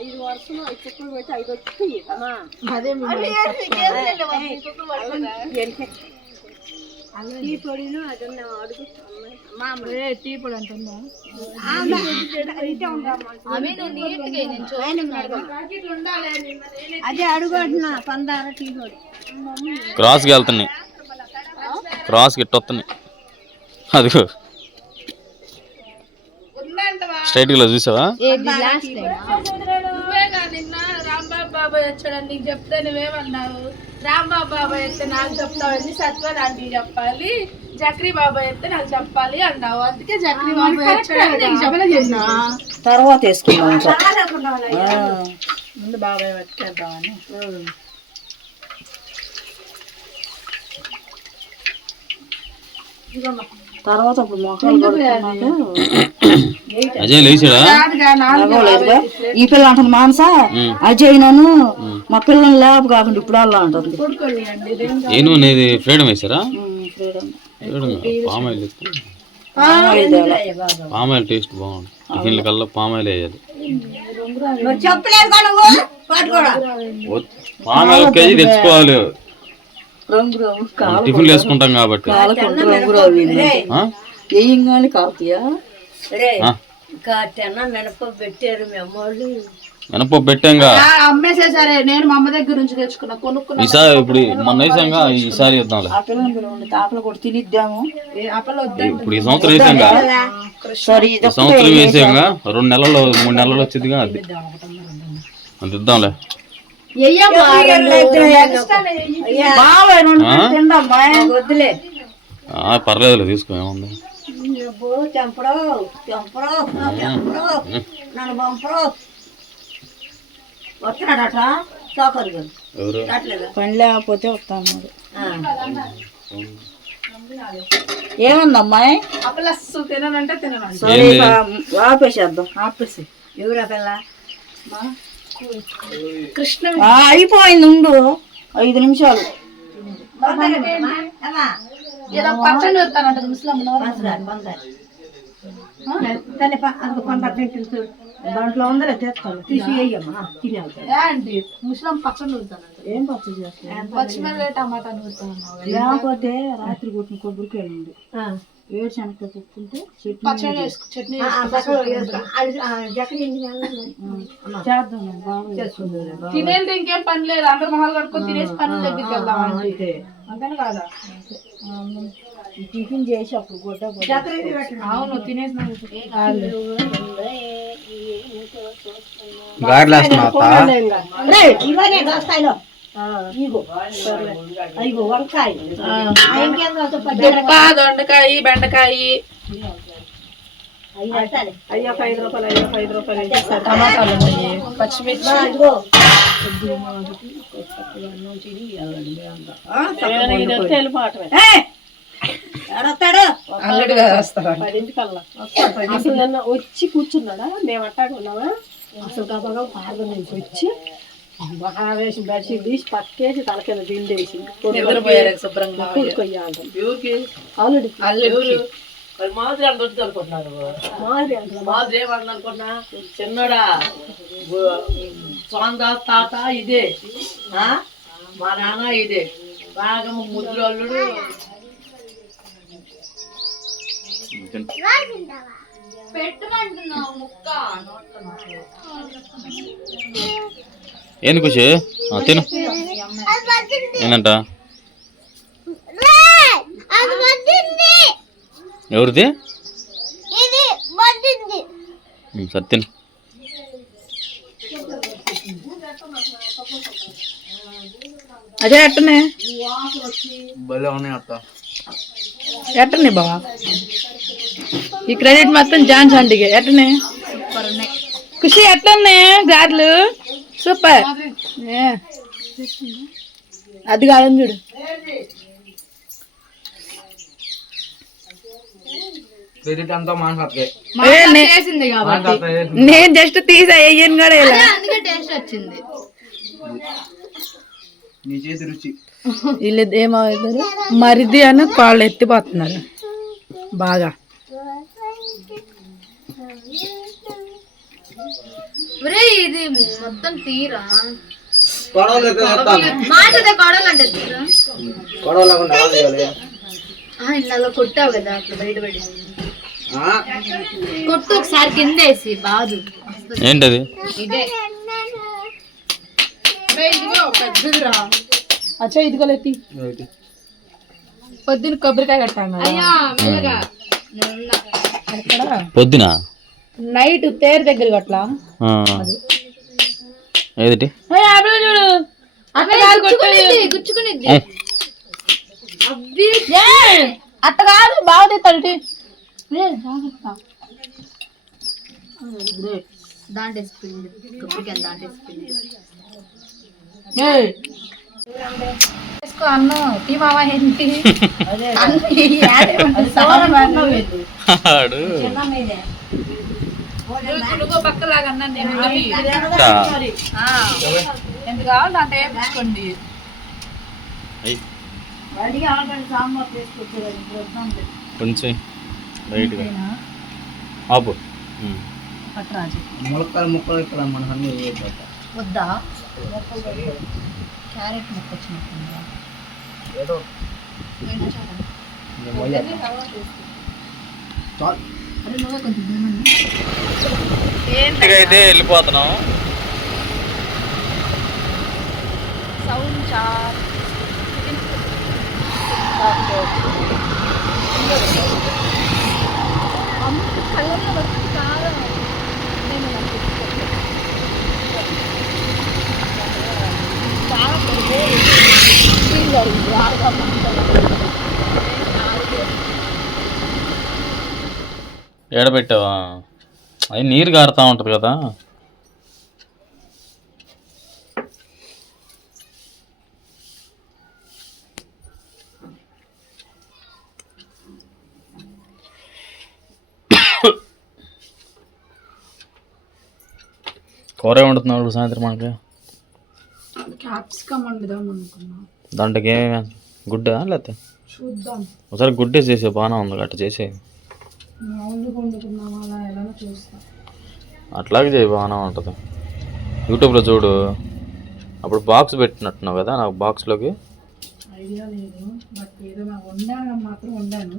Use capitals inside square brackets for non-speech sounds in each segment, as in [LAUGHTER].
ఐదు వరుసలు ఐదు చుక్కలు పెట్టి ఐదు వచ్చి అమ్మా. అదే టీ పొడిను అదన్న అడుగు. టీ పొడి అంటున్నా అదే అడుగు అంటున్నా పందార టీ పొడి. క్రాస్కి వెళ్తున్నాయి. క్రాస్కి ఇట్ట వస్తున్నాయి అదిగో స్ట్రైట్గా చూసావా? ఏది లాస్ట్ నువ్వేగా నిన్న రాంబాబు బాబాయ్ వచ్చాడని నీకు చెప్తే నువ్వేమన్నావు? రాంబాబు బాబాయ్ అయితే నాకు చెప్తావని సత్వర్ ఆంటీ చెప్పాలి. జక్రీ బాబాయ్ అయితే నాకు చెప్పాలి అన్నావు. అందుకే జక్రీ బాబాయ్ వచ్చాడని నీకు తర్వాత వేసుకున్నాం ఇంకా. ముందు బాబాయ్ వచ్చేద్దామని తర్వాత అప్పుడు మొక్కలు కొడుతున్నాక అజయ్ లేచాడా? కాదుగా నాలుగు లేదుగా. ఈ పిల్ల అంటుంది మానస అజయ్ నన్ను మా పిల్లల్ని లేపు కాకుండా ఇప్పుడు అలా అంటుంది. కొడుకోండి ఏను నీది ఫ్రీడమ్ వేసారా ఉమ్, freedom. Palm oil palm oil taste బాగుంది టిఫిన్ల కల్లా పామాయిల్ వేయాలి. పామాయిల్ కేజీ తెచ్చుకోవాలి. టిఫిన్లు వేసుకుంటాం కాబట్టి? మినపప్పు. పెట్టాంగా. అమ్మేసేసరే నేను మా అమ్మ దగ్గర నుంచి తెచ్చుకున్నా కొనుక్కున్నా. ఈసారి ఇప్పుడు మొన్న వేసాంగా ఈసారి ఇద్దాంలే ఆ పిల్లలు పిల్లలు తాపలు కూడా తినిద్దాము. ఇప్పుడు ఈ సంవత్సరం వేసాంగా. సరే ఈ సంవత్సరం వేసాంగా. రెండు నెలలు మూడు నెలలు వచ్చిందిగా అది. అంత ఇద్దాంలే. పర్లేదులే తీసుకో ఏముంది? పని లేకపోతే వస్తాను ఏముందమ్మాయి సరే ఇక ఆపేసేద్దాం. ఆపేసి ఎవరా పిల్ల? కృష్ణ. ఆ, అయిపోయింది ఉండు. ఐదు నిమిషాలు. ముస్లిం దాంట్లో ఉందలే తెస్తాను తినేళ్తాను ఏంటి? ముస్లిం పచ్చడి ఏం పచ్చడి చేస్తాను పచ్చిమిరపకాయ టమాటా నూరుతాను లేకపోతే రాత్రి కొట్టిన కొబ్బరికాయలు ఏడు శనగకాయ పెట్టుకుంటే చట్నీ చేద్దాం తినేది ఇంకేం పని లేదు. అందరు మొహాలు కడుక్కొని తినేసి పనులు దగ్గరికి వెళ్దాం అంతేనా కాదా? టిఫిన్ చేసి అప్పుడు గుడ్డ అవును తినేసి ఇవన్నీ దోస్తాయిలో ఇగో ఇగో వంకాయ ఇంకేం దుప్ప దొండకాయ బెండకాయ అయ్యో ఐదు రూపాయలు అయ్యో ఐదు రూపాయలు టమాటాలు ఉన్నాయి పచ్చిమిర్చి ఇదిగో అసలు నిన్న వచ్చి కూర్చున్నాడా? మేము అట్టాగా ఉన్నామా? అసలు పార్గం నుంచి వచ్చి మహావేశం బెడ్షీట్ తీసి పక్కేసి తల కింద దిండేసి నిద్రపోయారు శుభ్రంగా కొయ్యాలి ఆల్రెడీ అల్లుడికి. మాదిరి అంటున్నా చిన్నడా సోందాస్ తాత ఇదే? మా నాన్న ఇదే. బాగా ముక్క ఏంది ఖుషి తిను. ఏందంట? ఎవరిది? సరే తిను. అదే ఎట్టనే భలే అత్త. ఎట్టనే బావా. ఈ క్రెడిట్ మొత్తం జాన్ చాండిగే ఎట్టనే ఖుషి ఎట్లనే గారెలు. సూపర్. ఏ. అది కాదని చూడు. నేను జస్ట్ తీసా అయ్యను కూడా ఇలా. అందుకే టేస్ట్ వచ్చింది. నీ చేతి రుచి. వీళ్ళు ఏమవుతారు మరిది అని కాళ్ళు ఎత్తిపోతున్నారు. బాగా. ఇది మొత్తం తీరా? కొట్టావు కదా అట్లా బయట పడి ఆ? కొట్టు ఒకసారి కింద వేసి బాదు. ఏంటది? ఇదే. పెద్దదిరా. అచ్చా ఇదిగోలేతి పొద్దున్న కొబ్బరికాయ కట్టాం కదా. అయ్యా మెల్లగా. నువ్వున్నా. ఎక్కడ? పొద్దున? నైట్ తేరు దగ్గర అట్లా ఆ. ఏదిటి? చూడు. అట్ట కాదు. గుచ్చుకునిద్ది గుచ్చుకునిద్ది. ఆ. అన్నం టీ మామ ఏంటి పక్కలాగా అన్నం నేను ఎంత కావాలి కొంచెం ఆపు ములక్కలు ముక్కలు ఇక్కడ మన అన్ని వద్దా? క్యారెట్ ముక్క వచ్చినట్టుందా. ఏదో. నేను పోయాను. చాలు. నువ్వే కొంచెం తినమని. ఇంటికి అయితే వెళ్ళిపోతున్నాం సౌండ్ చాలా ఏడబెట్టావా? అది నీరు కారుతా ఉంటుంది కదా. కూర వండుతున్నాడు సాయంత్రం మనకి? క్యాప్సికమ్ వండుదాం అనుకున్నా. దాంట్లోకి ఏమేమి గుడ్డా లేకపోతే? చూద్దాం. ఒకసారి గుడ్డే చేసే బాగానే ఉంది అట్లా చేసే అట్లాగే చేయి బాగానే ఉంటుంది. యూట్యూబ్లో చూడు అప్పుడు బాక్స్ పెట్టినట్టున్నావు కదా నాకు బాక్స్లోకి. ఐడియా లేదు బట్ ఏదో నాకు వండాను మాత్రం వండాను.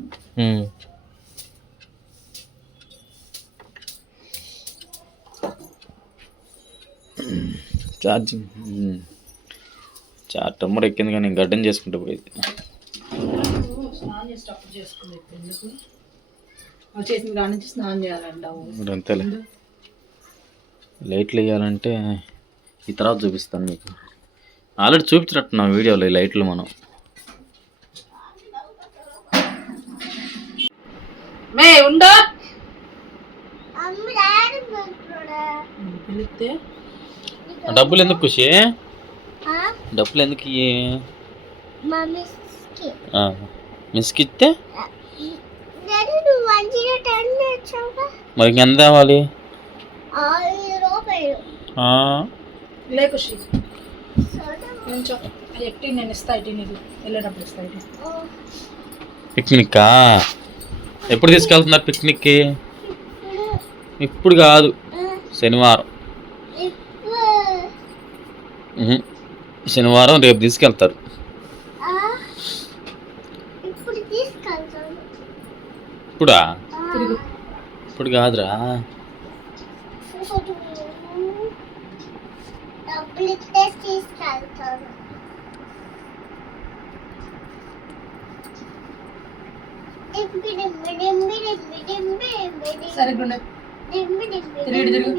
ఛార్జింగ్ [CLEARS THROAT] చార్ టమ్మర్ ఎక్కింది కానీ గడ్డం చేసుకుంటూ పోయింది. అంతేలే. లైట్లు వేయాలంటే ఈ తర్వాత చూపిస్తాను మీకు. ఆల్రెడీ చూపించినట్టున్నాం వీడియోలో ఈ లైట్లు మనం. మే ఉండో. డబ్బులు ఎందుకు ఖుషి? డబ్బులు ఎందుకు మిస్కి. ఇస్తే? మరి ఇంకెంత తేవాలి? ఐదు రూపాయలు. ఆ, లే ఖుషి. సోడా కొంచెం అది ఎట్టి నేను ఇస్తా ఇటు నీకు వెళ్ళేటప్పుడు ఇస్తా ఇటు. ఓ, పిక్నిక్కా? ఎప్పుడు తీసుకెళ్తున్నారు పిక్నిక్కి? ఇప్పుడు ఇప్పుడు కాదు శనివారం. శనివారం రేపు తీసుకెళ్తారు. ఇప్పుడు ఇప్పుడా? కాదురా. డింబి తిరిగి తిరుగు.